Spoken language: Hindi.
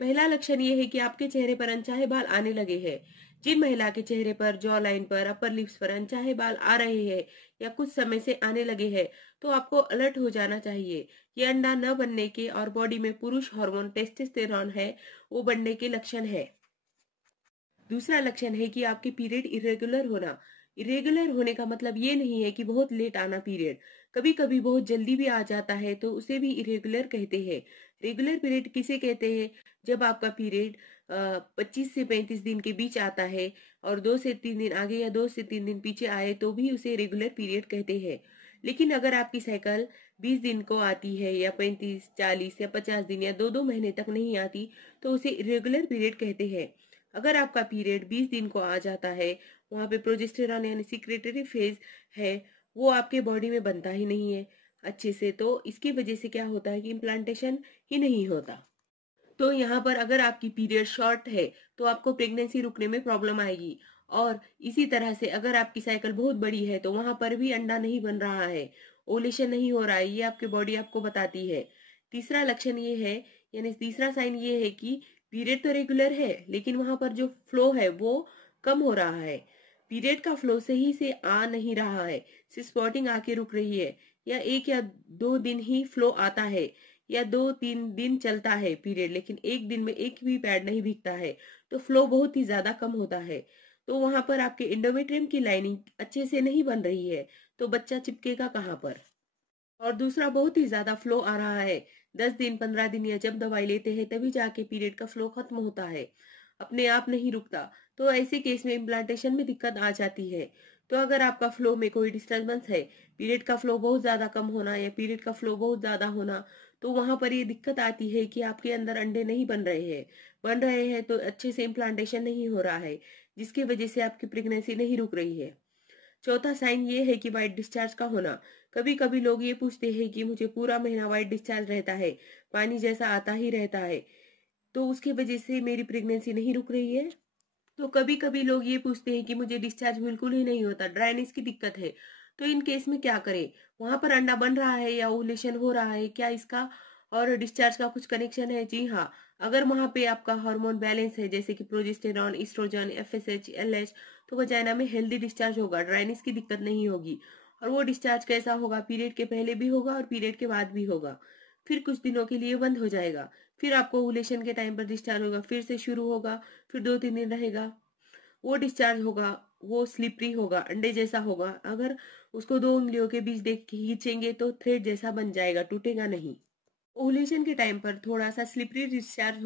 पहला लक्षण ये है कि आपके चेहरे पर अनचाहे बाल आने लगे हैं। जिन महिला के चेहरे पर, जॉ लाइन पर, अपर लिप्स पर अनचाहे बाल आ रहे हैं या कुछ समय से आने लगे हैं, तो आपको अलर्ट हो जाना चाहिए। ये अंडा न बनने के और बॉडी में पुरुष हार्मोन टेस्टोस्टेरोन है, वो बढ़ने के लक्षण है। दूसरा लक्षण है कि आपके पीरियड इरेगुलर होना। इरेगुलर होने का मतलब ये नहीं है कि बहुत लेट आना पीरियड। कभी कभी बहुत जल्दी भी आ जाता है तो उसे भी इरेगुलर कहते हैं। रेगुलर पीरियड किसे कहते हैं? जब आपका पीरियड 25 से 35 दिन के बीच आता है और 2 से 3 दिन आगे या 2 से 3 दिन पीछे आए तो भी उसे रेगुलर पीरियड कहते हैं। लेकिन अगर आपकी साइकिल 20 दिन को आती है या 35, 40 या 50 दिन या 2-2 महीने तक नहीं आती तो उसे इरेगुलर पीरियड कहते हैं। अगर आपका पीरियड 20 दिन को आ जाता है, वहां पे प्रोजेस्टेरॉन यानी सिक्रेटरी फेज है, वो आपके बॉडी में बनता ही नहीं है अच्छे से, तो इसकी वजह से क्या होता है कि इम्प्लांटेशन ही नहीं होता। तो यहाँ पर अगर आपकी पीरियड शॉर्ट है तो आपको प्रेगनेंसी रुकने में प्रॉब्लम आएगी। और इसी तरह से अगर आपकी साइकिल बहुत बड़ी है तो वहां पर भी अंडा नहीं बन रहा है, ओलेशन नहीं हो रहा है, ये आपके बॉडी आपको बताती है। तीसरा लक्षण ये है, यानी तीसरा साइन ये है कि पीरियड तो रेगुलर है लेकिन वहां पर जो फ्लो है वो कम हो रहा है। पीरियड का फ्लो सही से आ नहीं रहा है, सिर्फ स्पॉटिंग आके रुक रही है, या 1 या 2 दिन ही फ्लो आता है, या 2-3 दिन चलता है पीरियड लेकिन एक दिन में एक भी पैड नहीं दिखता है, तो फ्लो बहुत ही ज्यादा कम होता है। तो वहां पर आपके एंडोमेट्रियम की लाइनिंग अच्छे से नहीं बन रही है, तो बच्चा चिपकेगा कहाँ पर? और दूसरा, बहुत ही ज्यादा फ्लो आ रहा है, 10 दिन 15 दिन या जब दवाई लेते हैं तभी जाके पीरियड का फ्लो खत्म होता है, अपने आप नहीं रुकता। तो ऐसे केस में इम्प्लांटेशन में दिक्कत आ जाती है। तो अगर आपका फ्लो में कोई डिस्टर्बेंस है, पीरियड का फ्लो बहुत ज्यादा कम होना या पीरियड का फ्लो बहुत ज्यादा होना, तो वहां पर ये दिक्कत आती है कि आपके अंदर अंडे नहीं बन रहे हैं तो अच्छे से इम्प्लांटेशन नहीं हो रहा है, जिसकी वजह से आपकी प्रेगनेंसी नहीं रुक रही है। चौथा साइन ये है कि वाइट डिस्चार्ज का होना। कभी कभी लोग ये पूछते हैं कि मुझे पूरा महीना वाइट डिस्चार्ज रहता है, पानी जैसा आता ही रहता है, तो उसकी वजह से मेरी प्रेगनेंसी नहीं रुक रही है। तो कभी कभी लोग ये पूछते हैं कि मुझे डिस्चार्ज बिल्कुल ही नहीं होता, ड्राइनेस की दिक्कत है, तो इन केस में क्या करें? वहां पर अंडा बन रहा है या ओवुलेशन हो रहा है, क्या इसका और डिस्चार्ज का कुछ कनेक्शन है? जी हाँ। अगर वहां पे आपका हार्मोन बैलेंस है, जैसे कि प्रोजेस्टेरॉन, एस्ट्रोजन, एफएसएच, एलएच, तो वजाइना में हेल्दी डिस्चार्ज होगा, ड्राइनेस की दिक्कत नहीं होगी। और वो डिस्चार्ज कैसा होगा? पीरियड के पहले भी होगा और पीरियड के बाद भी होगा, फिर कुछ दिनों के लिए बंद हो जाएगा, फिर आपको ओवुलेशन के टाइम पर डिस्चार्ज होगा, फिर से शुरू होगा, फिर 2-3 दिन रहेगा, वो डिस्चार्ज होगा, वो स्लिपरी होगा, अंडे जैसा होगा। अगर उसको 2 उंगलियों के बीच देख के खींचेंगे तो थ्रेड जैसा बन जाएगा, टूटेगा नहीं। ओवुलेशन के टाइम पर थोड़ा सा स्लिपरी डिस्चार्ज